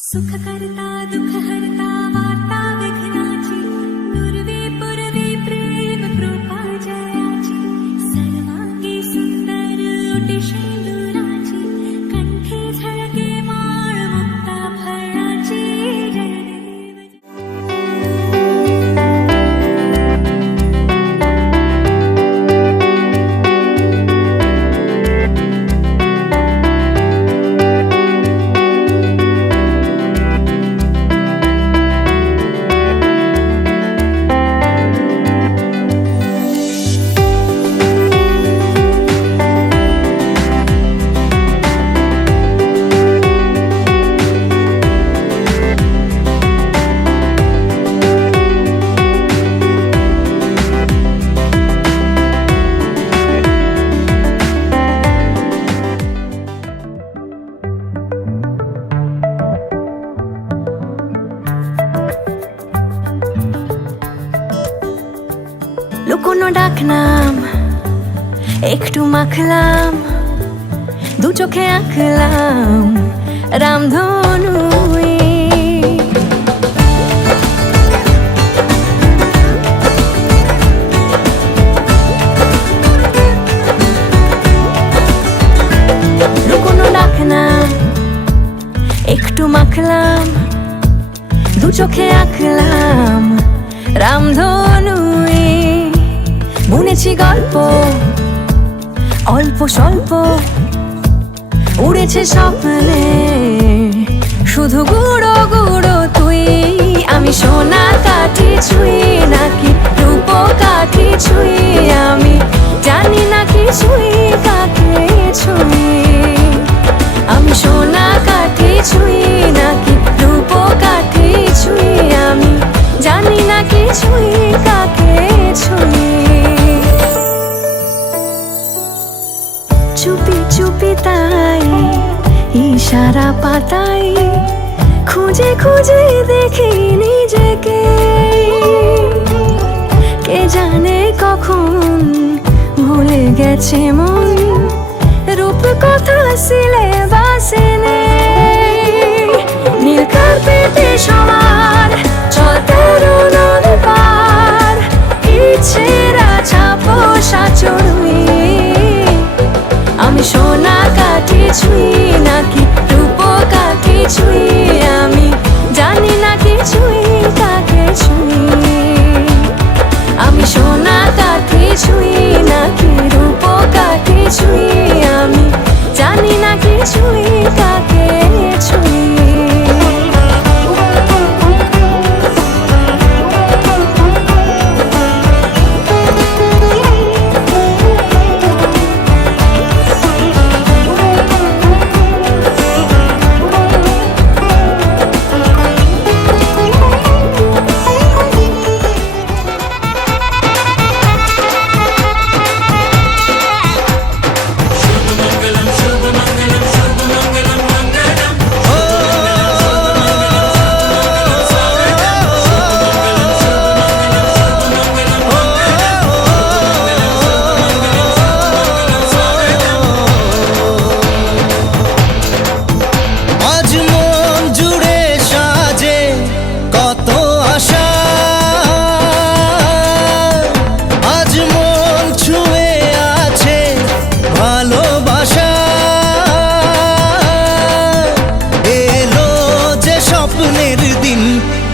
सुख करता दुख हरता वार्ता विघ्नाची दुर्वे पुरवे प्रेम कृपा जयाची सर्वांगी सुंदर ओटी शेंदुराची कंठी झळके माळ मुक्ता फळाची লুকোনো ডাক নাম একটু মাখলাম দু চোখে আঁকলাম রামধনু লুকোনো ডাক নাম একটু মাখলাম দু চোখে আঁকলাম রামধনু বুনেছি গল্প অল্প স্বল্প উড়েছে স্বপ্নে শুধু গুঁড়ো গুঁড়ো তুই আমি সোনা কাঠি ছুঁই নাকি রূপ কাঠি ছুঁই আমি জানি না কিছুই কাকে ছুঁই আমি সোনা কাঠি ছুঁই নাকি রূপ কাঠি ছুঁই আমি জানি না কিছুই কাকে ছুঁই চুপি চুপি তাই ইশারা পাতাই খুঁজে খুঁজে দেখি নিজেকে কে জানে কখন ভুলে গেছে মন রূপ কথা সিলেবাসে নেই নীল কার্পেটে সবার চলতে নদ পার ইচ্ছেরা ছাপোষা চড়ুই আমি সোনা কাঠি ছুঁই নাকি রূপ কাঠি ছুঁই আমি জানি না কিছুই কাকে ছুঁই আমি সোনা কাঠি ছুঁই নাকি রূপ কাঠি ছুঁই আমি জানি না কিছুই কাকে ছুঁই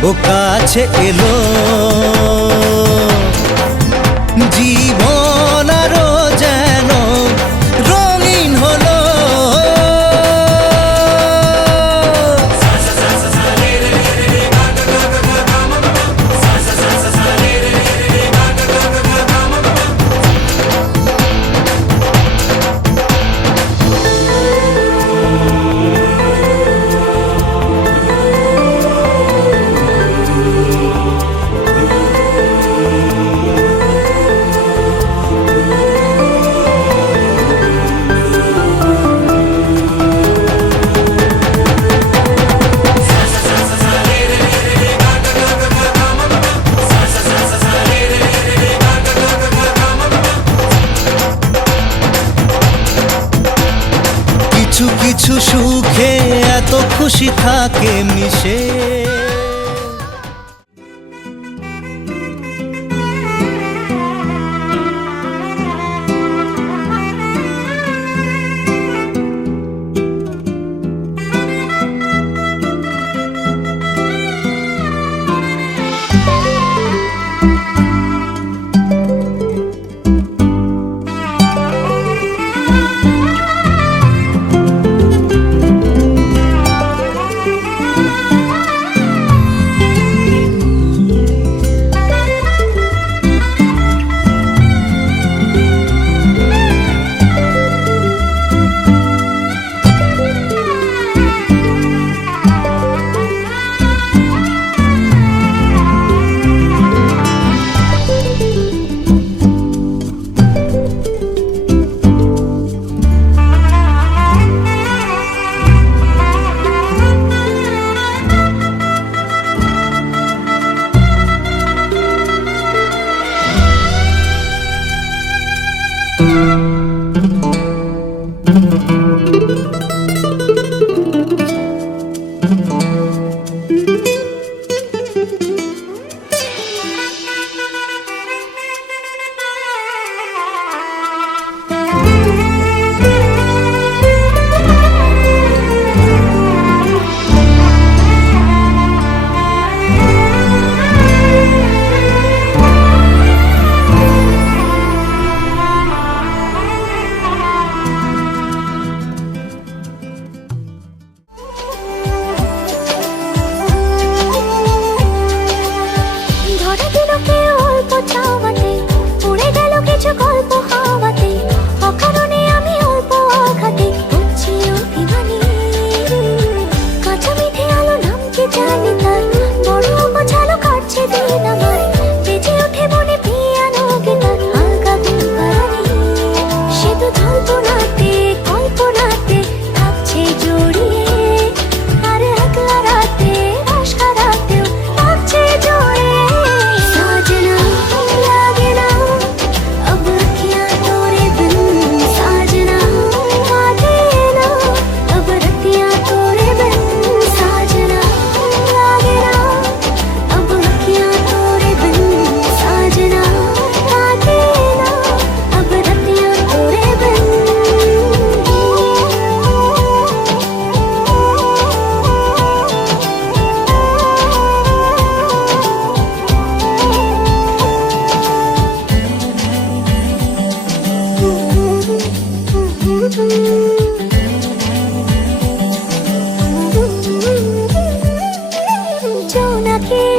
ও কাছে এলো জীবন আরো যেন রঙিন হলো খুশি থাকে মিশে।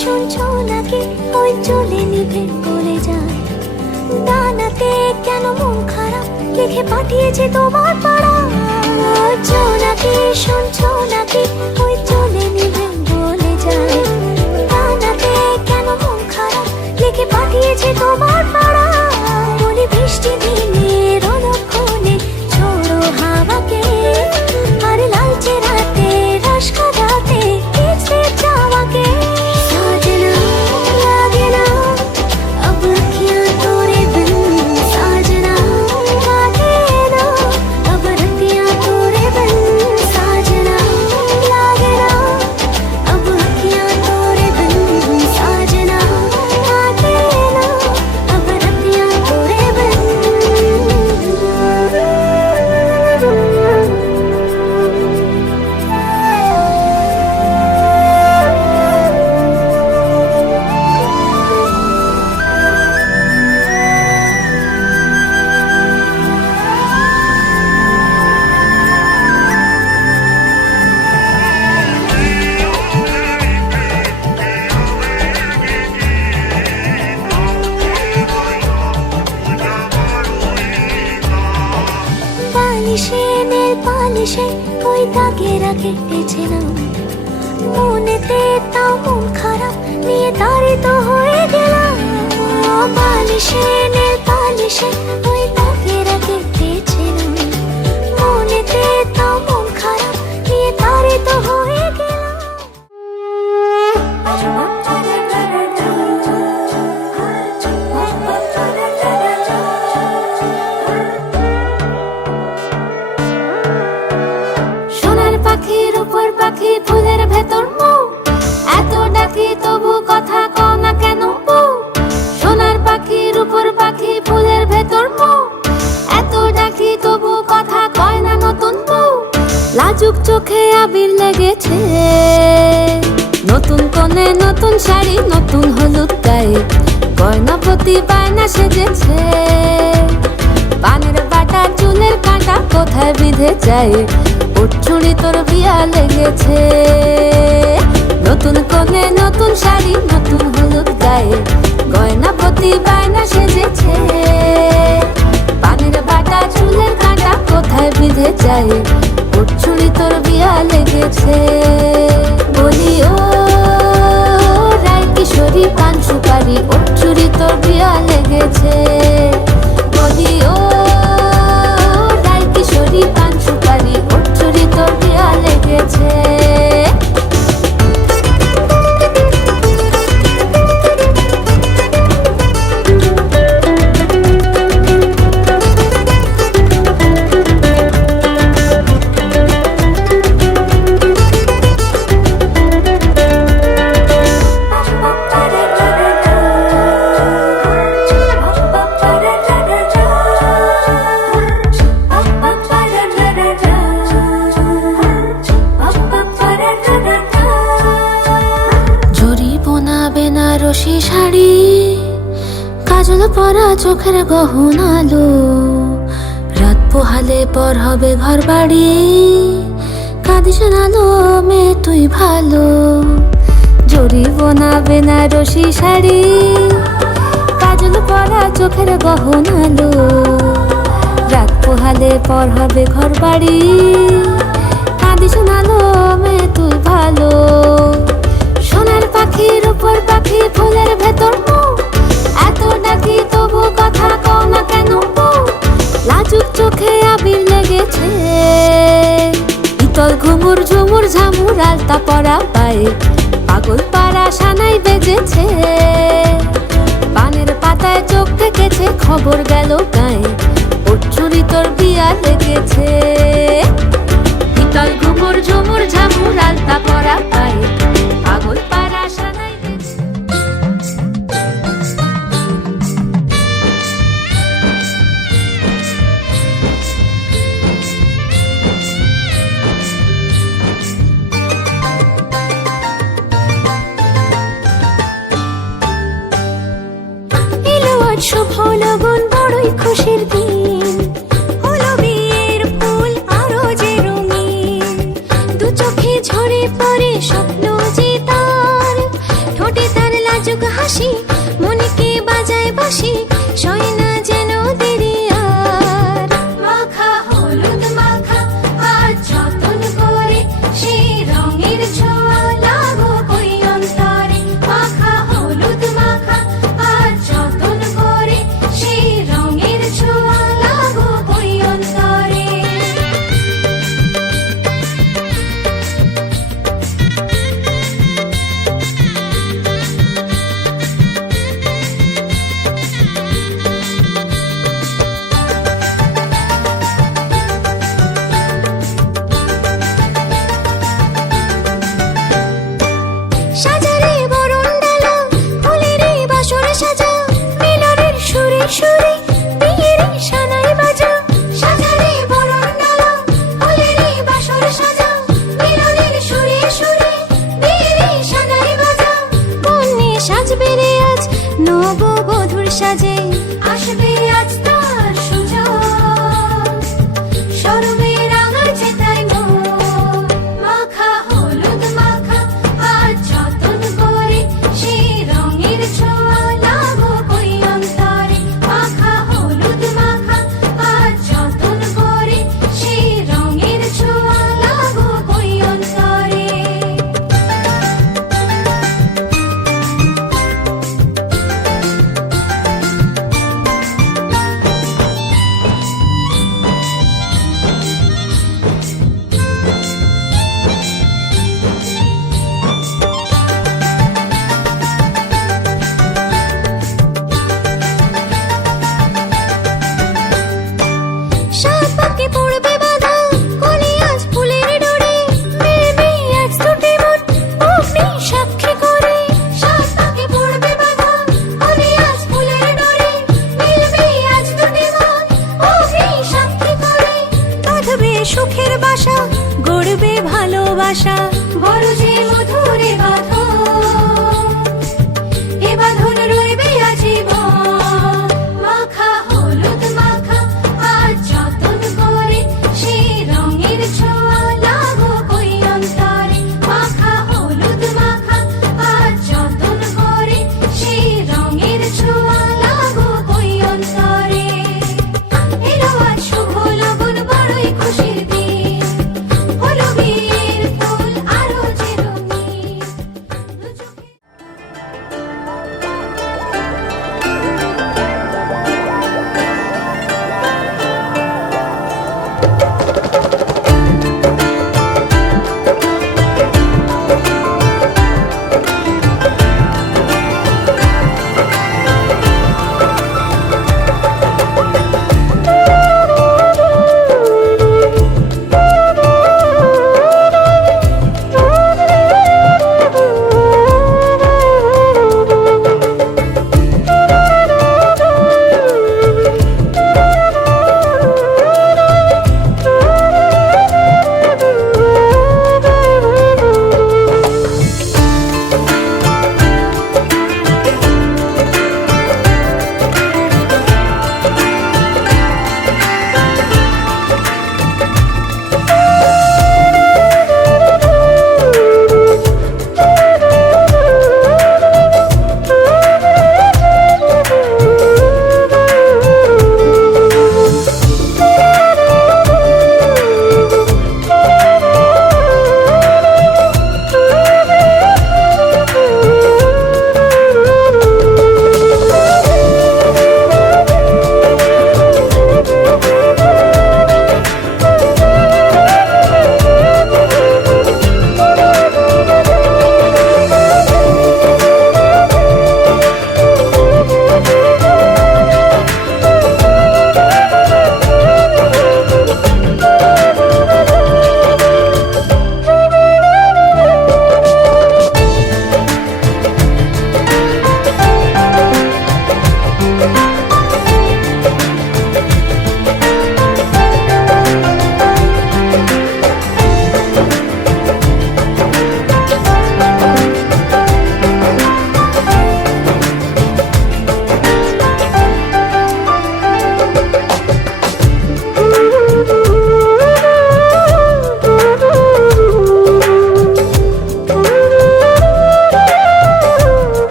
শুনছো নাকি ওই চলে নিভে গলে যায় দানাতে কেন মন খারাপ লিখে পাঠিয়েছে তোমার পাড়া নাকি শুনছো নাকি ওই চলে নিভে গলে যায় দানাতে কেন মন খারাপ লিখে পাঠিয়েছে তোমার পাড়া বলি বৃষ্টি দিনে রোদক্ষণে ছোড়ো হাওয়াকে আর লালচে রাতে রস খাওয়াতে কিসে চাওয়াকে পালিশে ওই দাগেরা কেটেছে না মনেতে তাও মন খারাপ নিয়ে তাড়িত হয়ে গেলাম পালিশে নীল পালিশে ওই দাগেরা কেটেছে না মনেতে তাও মন খারাপ নিয়ে তাড়িত হয়ে গেলাম পাখির উপর পাখি চোখে আবির লেগেছে, নতুন কোণে নতুন শাড়ি, নতুন হলুদ গায়ে, গয়না প্রতি বায়না সেজেছে। পানের বাটা চুলের কাঁটা কোথায় বিঁধে যায়, ওর চুড়ি তোর বিয়া লেগেছে। নতুন কোণে নতুন শাড়ি, নতুন হলুদ গায়ে, গয়না প্রতি বায়না সেজেছে। পানের বাটা চুলের কাঁটা কোথায় বিঁধে যায়, ওর চুড়ি তোর বিয়া লেগেছে। বলি ও রায় কিশোরী পান সুপারি, ওর চুড়ি তোর বিয়া লেগেছে। বলি ও রায় কিশোরী পান সুপারি, ওর চুড়ি তোর বিয়া লেগেছে। বেনারসি শাড়ি, কাজল পরা চোখের গহনা আলো, রাত পোহালে পর হবে ঘর বাড়ি, কাঁদিস না লো মেয়ে তুই ভালো। জরি বোনা বেনারসি শাড়ি, কাজল পরা চোখের গহনা আলো, রাত পোহালে পর হবে ঘর বাড়ি, কাঁদিস না লো মেয়ে তুই ভালো। সোনার পাখির উপর পাখি, ফুলের ভেতর মৌ, এত ডাকি তবু কথা কও না কেন বউ। লাজুক চোখে আবির লেগেছে, ইতল ঘুমুর ঝুমুর ঝামুর আলতা পরা পায়ে, পাগল পাড়া সানাই বেজেছে। পানের পাতায় চোখ থেকেছে, খবর গেল গায়ে, ওর চুরি তোর বিয়া লেগেছে। ইতল ঘুমুর ঝুমুর ঝামুর আলতা পরা পায়ে, পাগল পাড়া সানাই বেজেছে। শুভ লগন বড়ই খুশির দিন, হলো বিয়ের ফুল আরো যে রঙিন, দু চোখে ঝরে পড়ে স্বপ্ন যে তার, ঠোঁটে তার লাজুক হাসি, মনকে বাজায় বাঁশি, সয় না যেন দেরি আর। মাখা হলুদ মাখা আজ যতন করে, সেই রঙের ছোঁয়া লাগো কই অন্তরে। মাখা হলুদ মাখা আজ যতন করে, সেই রঙের ছোঁয়া লাগো কই অন্তরে। সাজারে বরণ ডালা, ফুলেরে বাসর সাজা, মিলনের সুরে সুরে বিয়ের সানাই বাজা। সাজারে বরণ ডালা, ফুলেরে বাসর সাজা, মিলনের সুরে সুরে বিয়ের সানাই বাজা। কন্যে সাজবে রে আজ নববধূর সাজে, আসবে আজ তার সুযোগ, শরমে রাঙাচ্ছে তাই মন। মাখা হলুদ মাখা আজ যতন করে, সেই রঙের ছোঁয়া লাগো কই অন্তরে। মাখা হলুদ মাখা আজ যতন করে, সেই রঙের ছোঁয়া লাগো কই অন্তরে।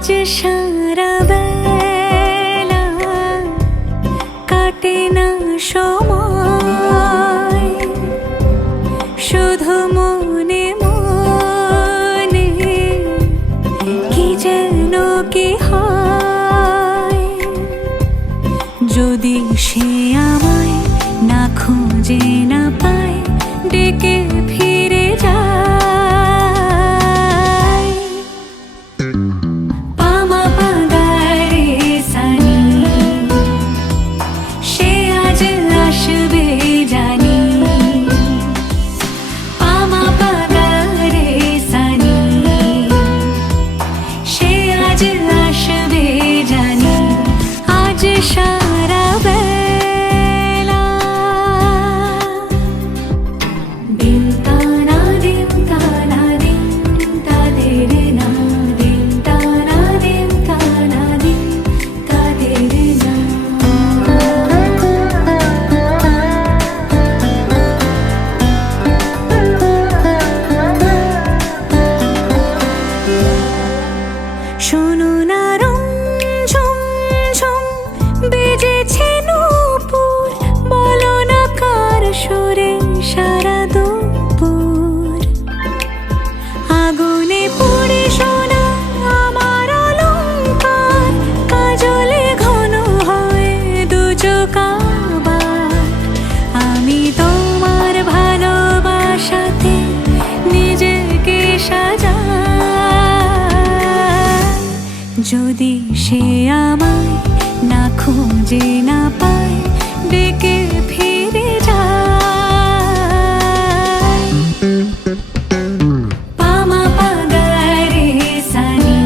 আজ সারা বেলা কাটে না সময়, শুধু মনে মনে কি যেন কি হয়। যদি সে আমায় না খুঁজে না পায়, ডেকে ফিরে যায়। পামা পাগারে সানি, সে আজ আসবে জানি। পামা পাগারে সানি, সে আজ আসবে জানি। আজ সারা বেলা দিন তানা দিন তানা দিন তাদের না, দিন তানা দিন তানা দিন তাদের না। শোনো না রং ঝুম ঝুম বেজেছে নূপুর, বলো না কার সুরে সারা দুপুর। আগুনে পুড়ে সোনা আমার অলংকার, কাজলে ঘন হয় দু চোখ আবার। আমি তোমার ভালোবাসাতে নিজেকে সাজাই। যদি সে আমায় না খুঁজে না পায়, ডেকে ফিরে যায়। পামা পাগারে সানি,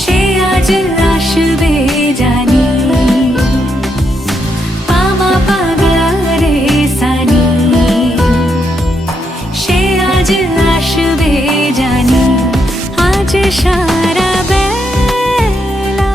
সে আজ আসবে জানি। পামা পাগারে সানি, সে আজ আসবে জানি। আজ সারা বেলা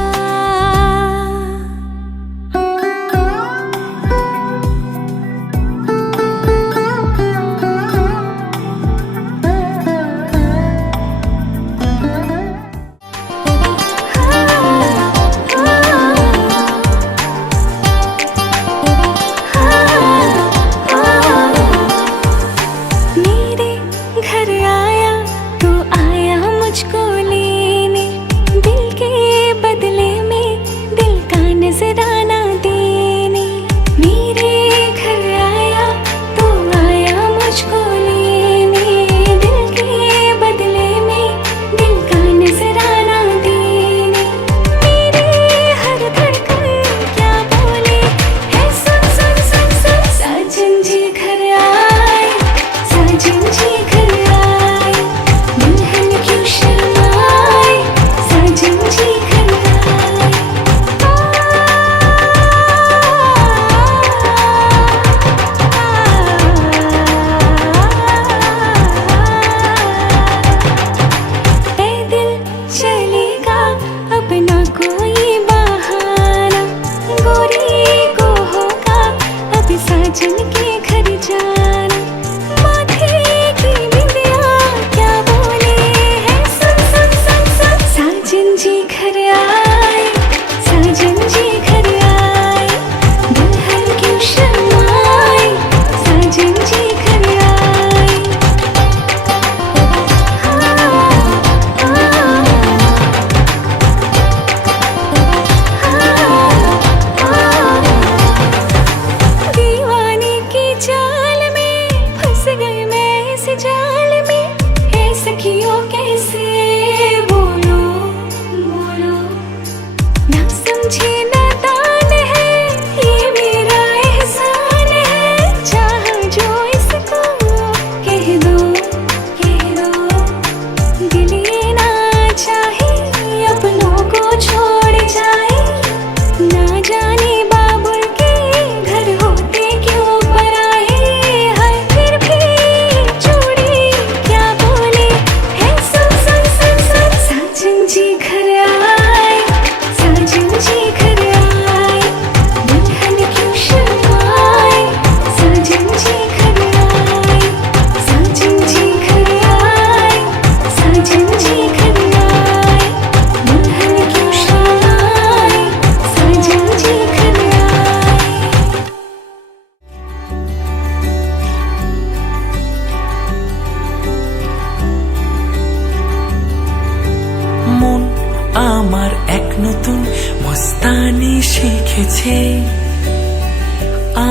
আমার এক নতুন মস্তানি শিখেছে,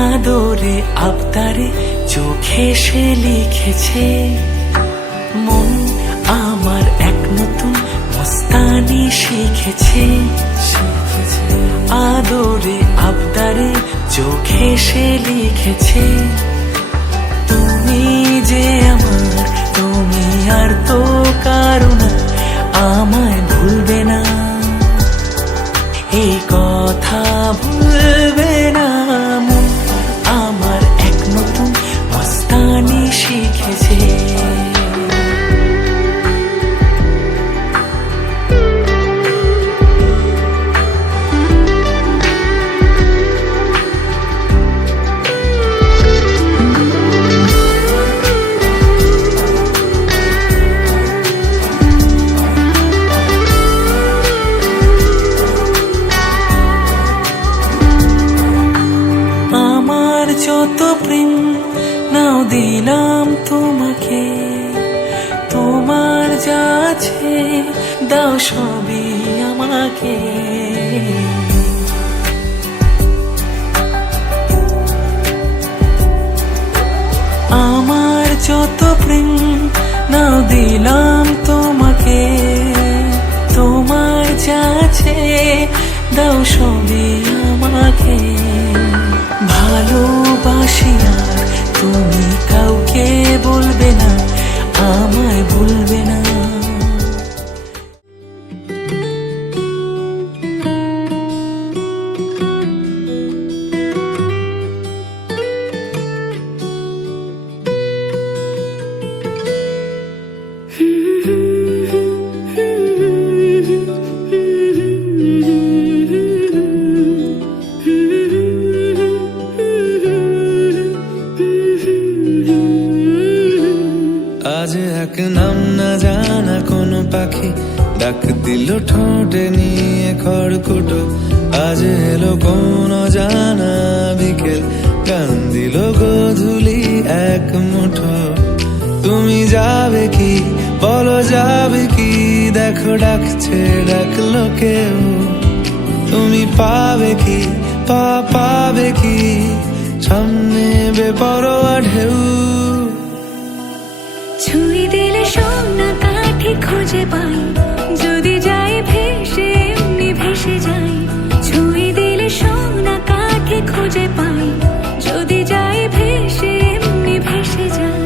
আদরে আবদারে চোখে সে লিখেছে। মন আমার এক নতুন মস্তানি শিখেছে, আদরে আবদারে চোখে সে লিখেছে। তুমি যে আমার, তুমি আর তো কারো না, আমায় ভুলবে না, এই কথা ভুলবে না। মন আমার এক নতুন মস্তানি শিখেছে। যত প্রেম নাও দিলাম তোমাকে, তোমার যা আছে দাও সবই আমাকে। আমার যত প্রেম নাও দিলাম তোমাকে, তোমার যা আছে দাও সবই আমাকে। ভালোবাসি আর তুমি কাউকে বলবে না, আমায় ভুলবে না। আজ এক নাম না জানা কোনো পাখি ডাক দিল ঠোঁটে নিয়ে খড়কুটো। আজ এলো কোন জানা বিকেল, গান দিল গোধূলি এক মুঠো। তুমি যাবে কি বলো, যাবে কি দেখো ডাকছে ডাকলো কেউ। তুমি পাবে কি পাবে কি সামনে বেপরোয়া ঢেউ। ছুঁয়ে দিলে সোনা কাঠি খুঁজে পাই, যদি যাই ভেসে এমনি ভেসে যাই। ছুঁয়ে দিলে সোনা কাঠি খুঁজে পাই, যদি যাই ভেসে এমনি ভেসে যাই।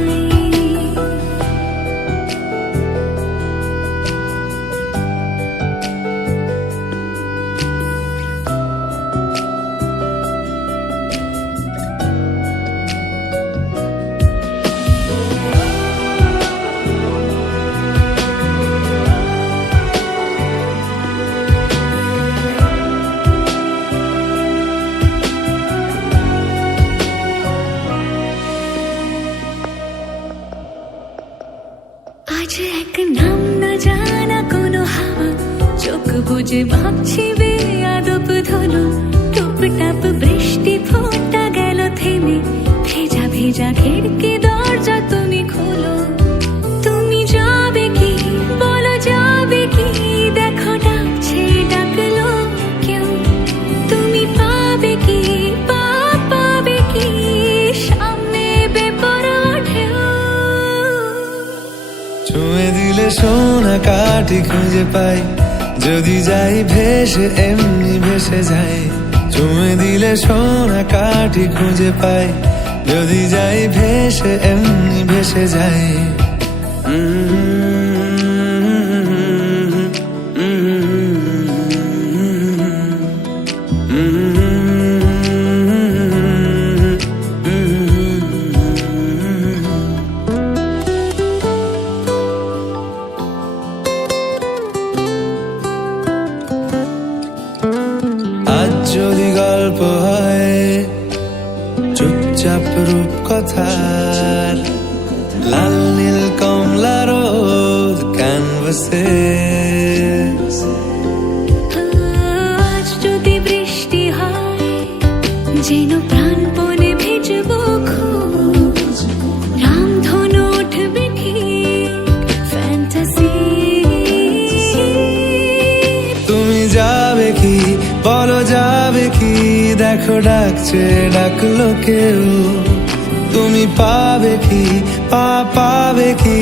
আজ এক নাম না জানা কোনো হাওয়া, চোখ বুঝে ভাবছি বেয়াদব ধনু। টুপটাপ বৃষ্টি ফোঁটা গেল থেমে, ভেজা ভেজা খিড়কি দরজা তুমি খোলো। তুমি যাবে কি বলো, যাবে কি দেখো ডাকছে ডাকলো কেউ। তুমি পাবে কি পাবে কি সামনে বেপরোয়া ঢেউ। ছুঁয়ে দিলে সোনা কাঠি খুঁজে পাই, যদি যাই ভেসে এমনি ভেসে যাই। ছুঁয়ে দিলে সোনা কাঠি খুঁজে পাই, যদি যাই ভেসে এমনি ভেসে যাই। আজ যদি গল্প হয় চুপচাপ রূপকথার, লাল নীল কমলা রোদ ক্যানভাসে। আজ যদি বৃষ্টি হয় যেন প্রাণপণে ভিজবো খুব, রামধনু উঠবে ঠিক ফ্যান্টাসি। দেখো ডাকছে, ডাকলো কেউ। তুমি পাবে কি, পাবে কি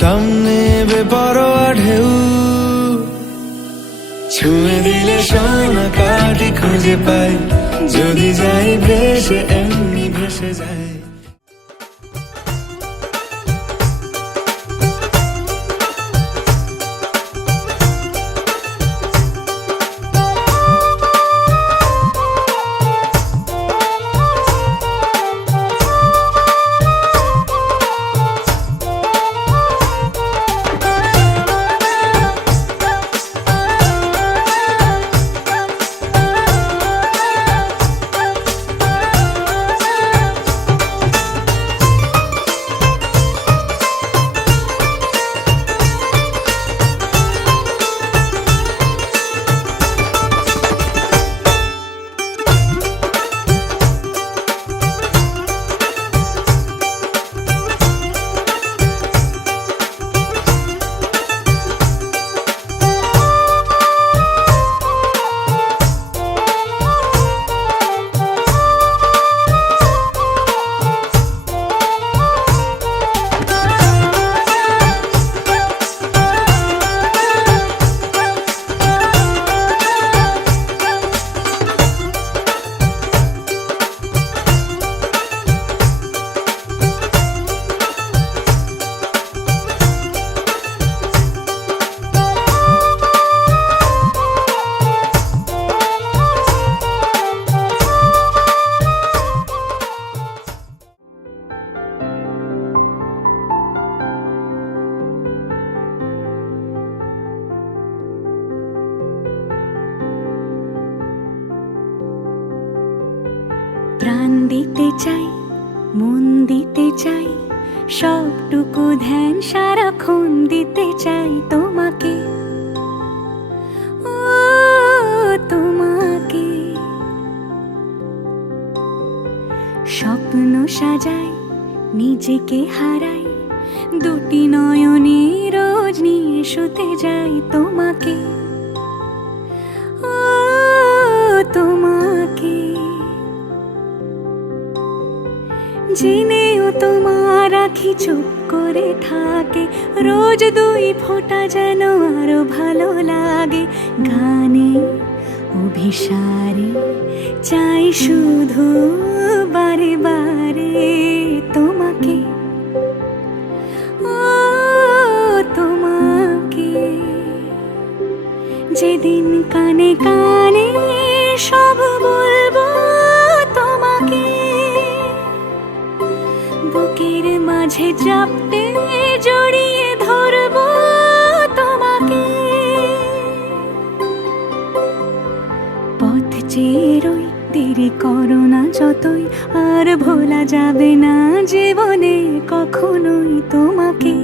সামনে বেপরোয়া ঢেউ। ছুঁয়ে দিলে সোনা কাঠি খুঁজে পাই, যদি যাই ভেসে এমনি ভেসে যাই। প্রাণ দিতে চাই, মন দিতে চাই, সবটুকু ধ্যান সারাক্ষণ দিতে চাই তোমাকে, ও তোমাকে। স্বপ্ন সাজাই, নিজেকে হারাই, দুটি নয়নে রোজ নিয়ে শুতে যাই তোমাকে, ও তোমাকে। জেনেও তোমার আখি চুপ করে থাকে, রোজ দুই ফোঁটা যেন আরো ভালো লাগে। গানে অভিসারে চাই শুধু বারে বারে তোমাকে, ও তোমাকে। যেদিন কানে কানে সব বলবো তোমাকে, বুকের মাঝে চাপতে জড়িয়ে ধরবো তোমাকে। পথ চেয়ে রই, দেরি করো না যতই, আর ভোলা যাবে না জীবনে কখনোই তোমাকে,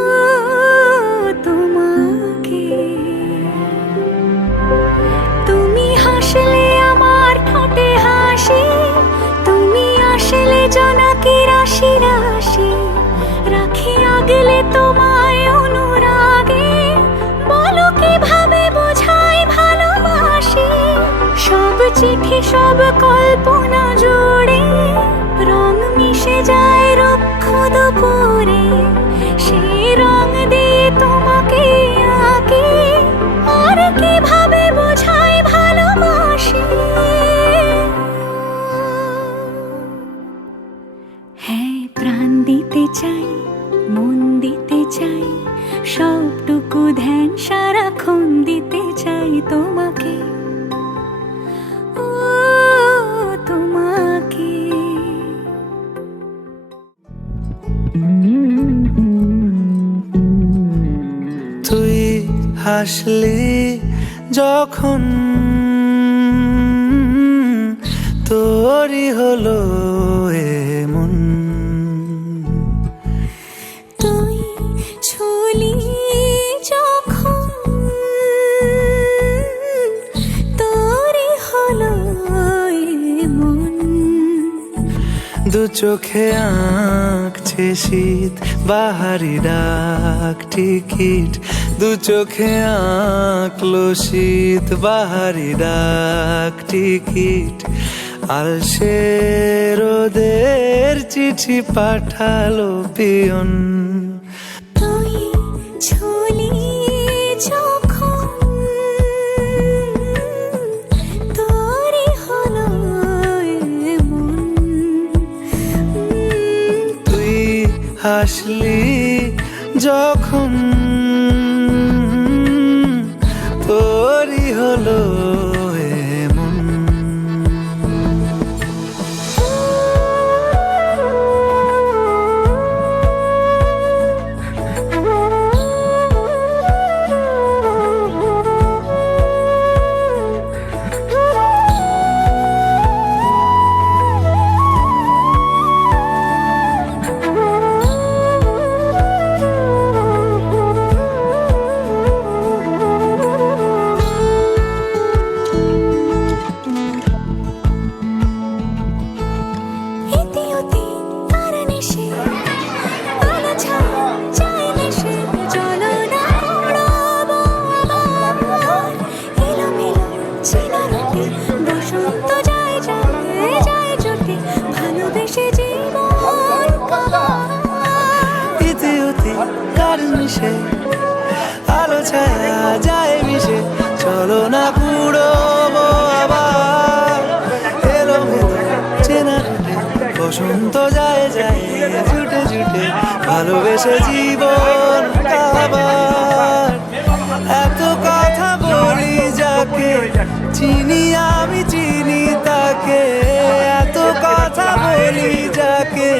ও তোমাকে। তুমি হাসলে আমার ঠোঁটে হাসি, তুমি আসলে জোনাকি রাশি রাশি, রাখি আগলে তোমায় অনুরাগে, বলো কিভাবে বোঝাই ভালোবাসি। সব চিঠি সব কল্পনা জুড়ে রং মিশে যায় রুক্ষ দুপুরে, সেই রং দিয়ে তোমাকে আঁকি, আর কিভাবে বোঝাই ভালোবাসি। হ্যাঁ, প্রাণ দিতে চাই, মন দিতে চাই, সবটুকু ধ্যান সারাক্ষণ দিতে চাই তোমাকে, ও তোমাকে। তুই হাসলি যখন তোরই হলো এমন, তুই ছুলি যখন তোরই হলো এমন। দু চোখে আঁকছে শীত, বাহারি ডাক টিকিট, দু চোখে আঁকলো শীত বাহারি ডাক টিকিট, আলসে রোদের চিঠি পাঠালো পিয়ন। তুই ছুলি যখন তোরই হলো এমন, তুই হাসলি যখন তোরই হলো এমন। আলো ছায়া যায় মিশে, চলো না কুড়োবো আবার। এলোমেলো চেনা রুটে বসন্ত যায় যায় জুটে জুটে, ভালোবেসে জীবন আবার। এত কথা বলি যাকে চিনি আমি চিনি তাকে, এত কথা বলি যাকে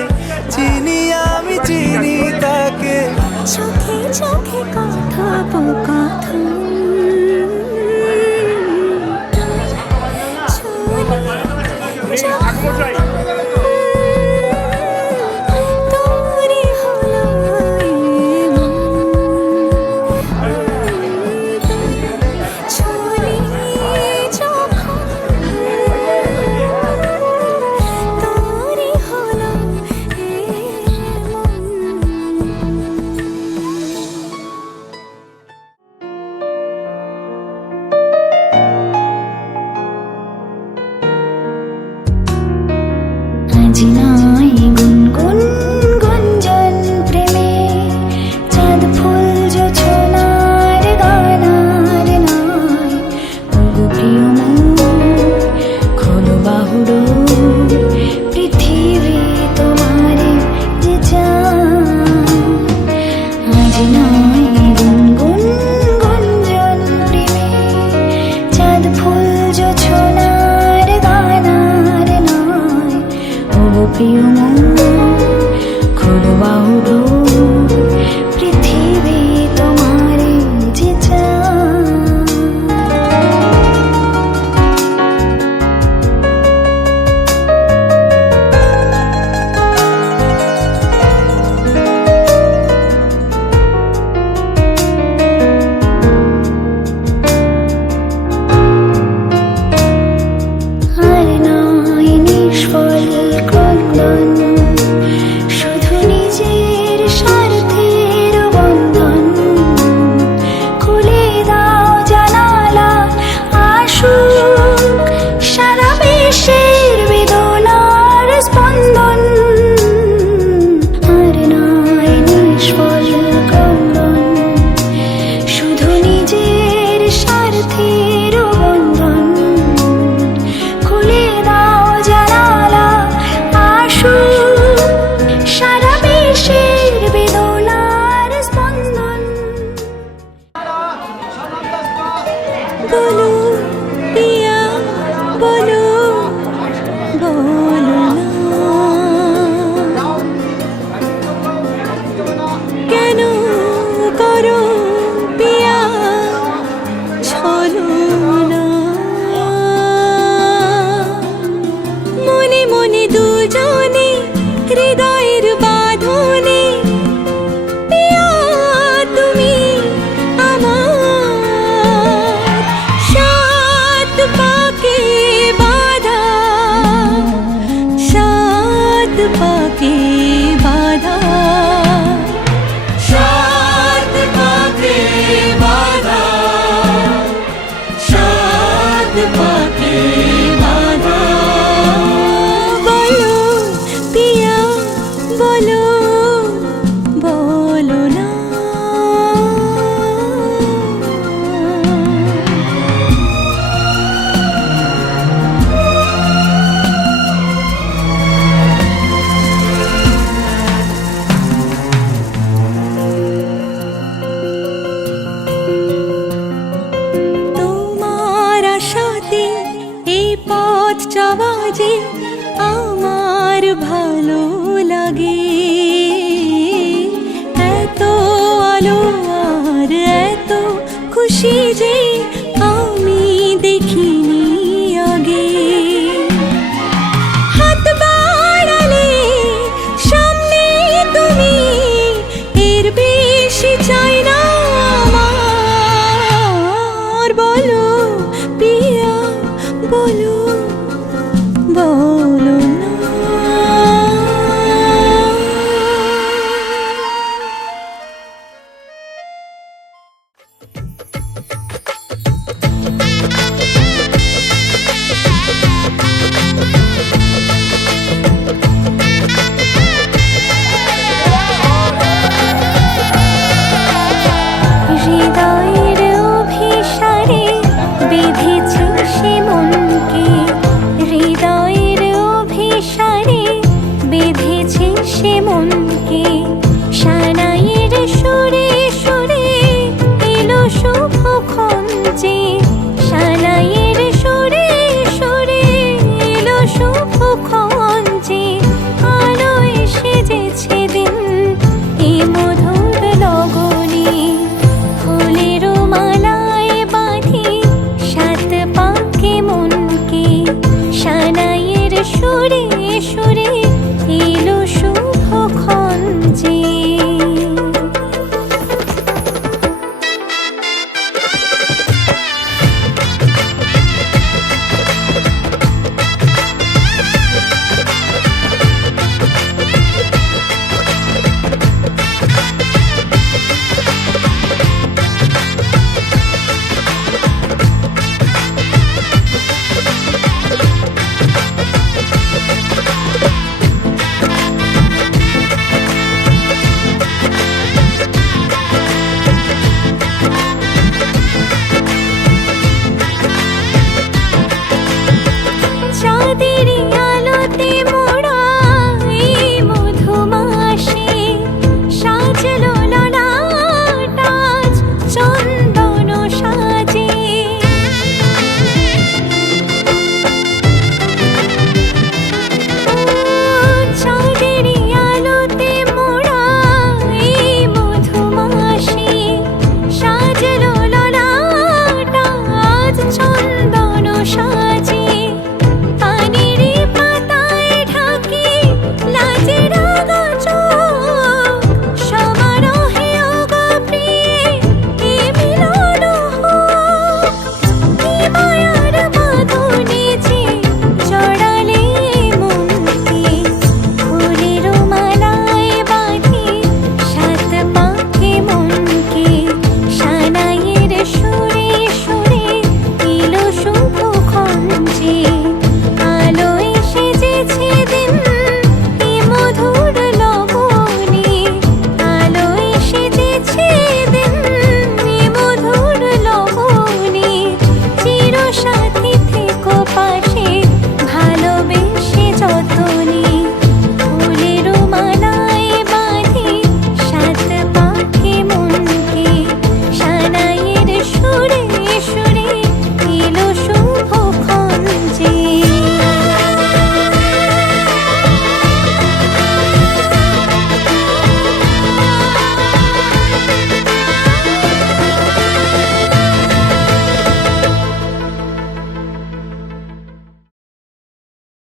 চিনি আমি চিনি তাকে। চোখে চোখে কথোপকথন, তোরই হলো এমন, ছুলি যখন তোরই হলো এমন। আজি নাই গুনগুন গুঞ্জন প্রেমে, চাঁদ ফুল জোছনার গানার নাই। ওগো প্রিয় মন খোলো বাহুডোর, পৃথিবী তোমারে যে চায়। আজি নাই গুনগুন গুঞ্জন প্রেমে, চাঁদ ফুল জোছনার গানার নাই। ওগো প্রিয় মন খোলো বাহুডোর, পৃথিবী তোমারে যে চায়। আর নাই নিষ্ফল ক্রন্দন, শুধু নিজের স্বার্থের বন্ধন। খুলে দাও জানালা, আসুক সারা বিশ্বের বেদনার স্পন্দন। আর নাই নিষ্ফল ক্রন্দন, শুধু নিজের স্বার্থের বন্ধন। খুলে দাও জানালা, আসুক সারা বিশ্বের বেদনার স্পন্দন।